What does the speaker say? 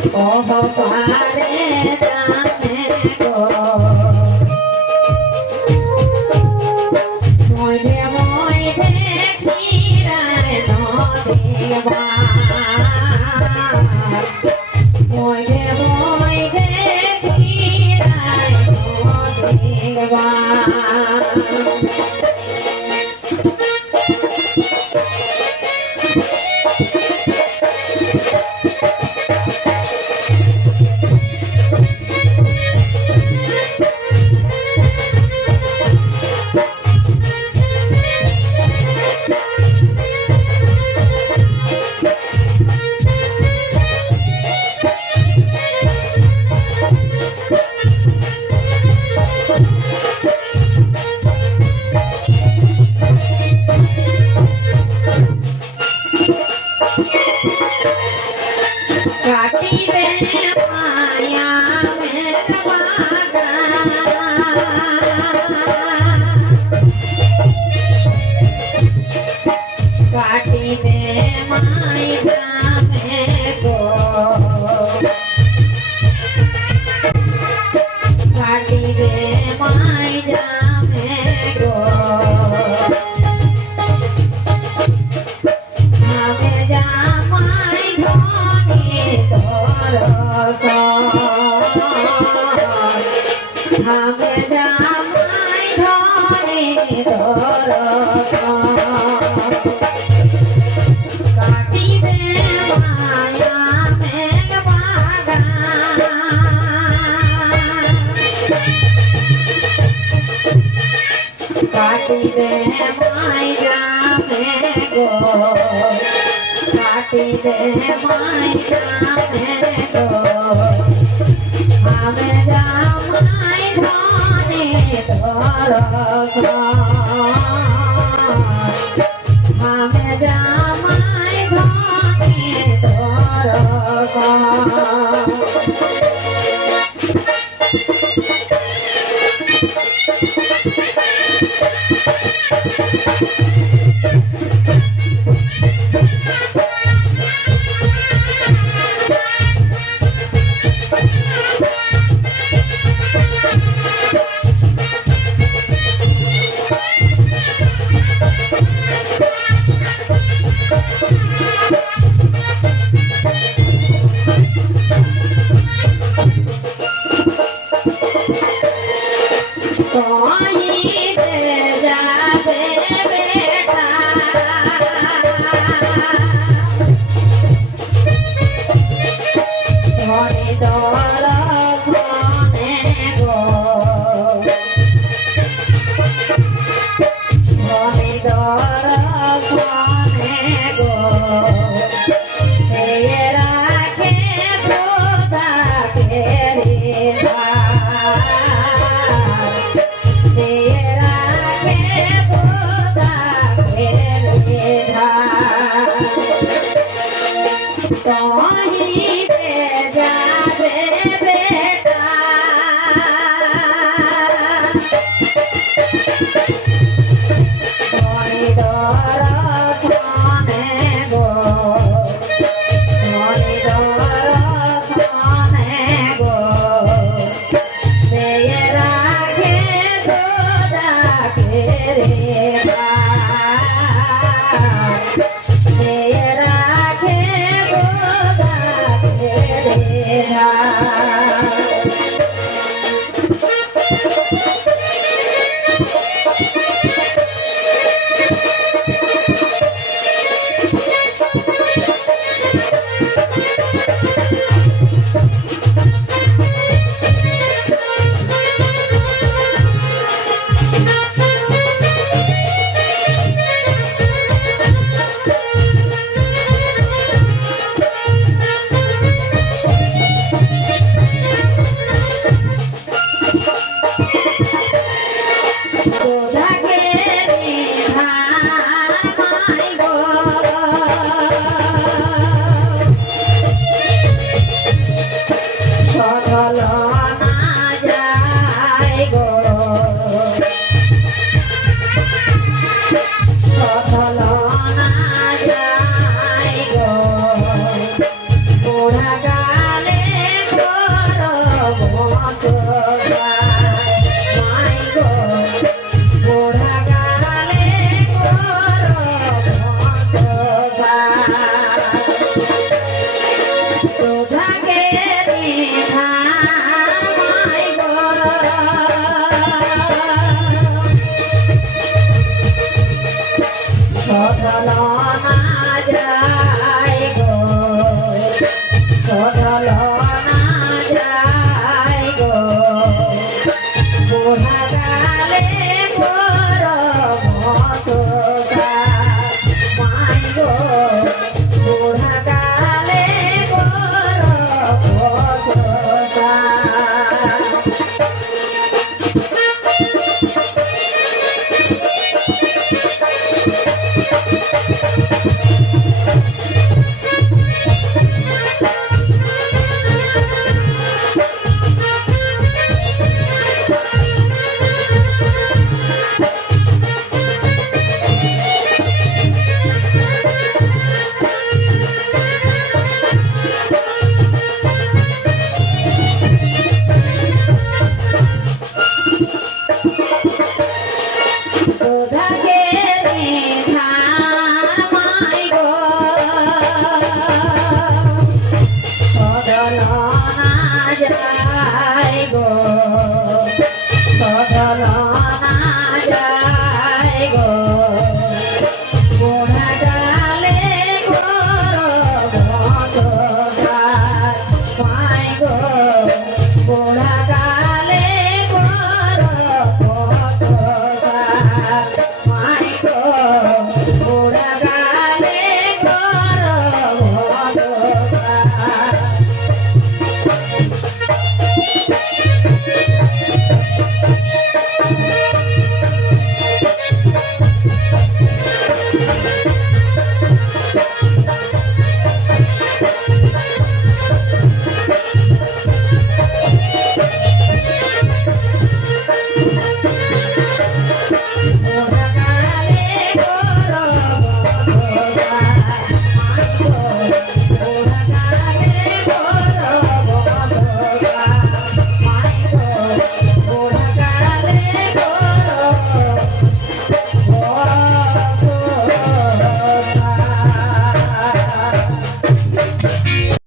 ওহ পারে জানে গো মইরে মইরে খিরায় নদেবা মইরে মইরে খিরায় নদেবা কাটিবে মায়া মেঘমাগা কাটিবে মায়া মেঘো কাটিবে মায়া মেঘো আমি জামাই ধনে দরস আমি জামাই ধনে দরস কাটিবে মায়া মেঘ বাগা কাটিবে মায়া মেঘো কাটিবে মায়া মেঘো আমি জামাই ধনে দরস আমি জামাই ধনে দরস কহিতে যাবে বেটা ধনে দরসনে গো ধনে দরসনে গো এ রাখে খোদা কেরে কহিতে যাবে বেটা ধনে দরসনে গো ধনে দরসনে গো দেয়ে রাখে খোদা কেরে দেয়ে রাখে খোদা কেরে সৌভাগ্যে ধামাই গো সফল না যায় গো সফল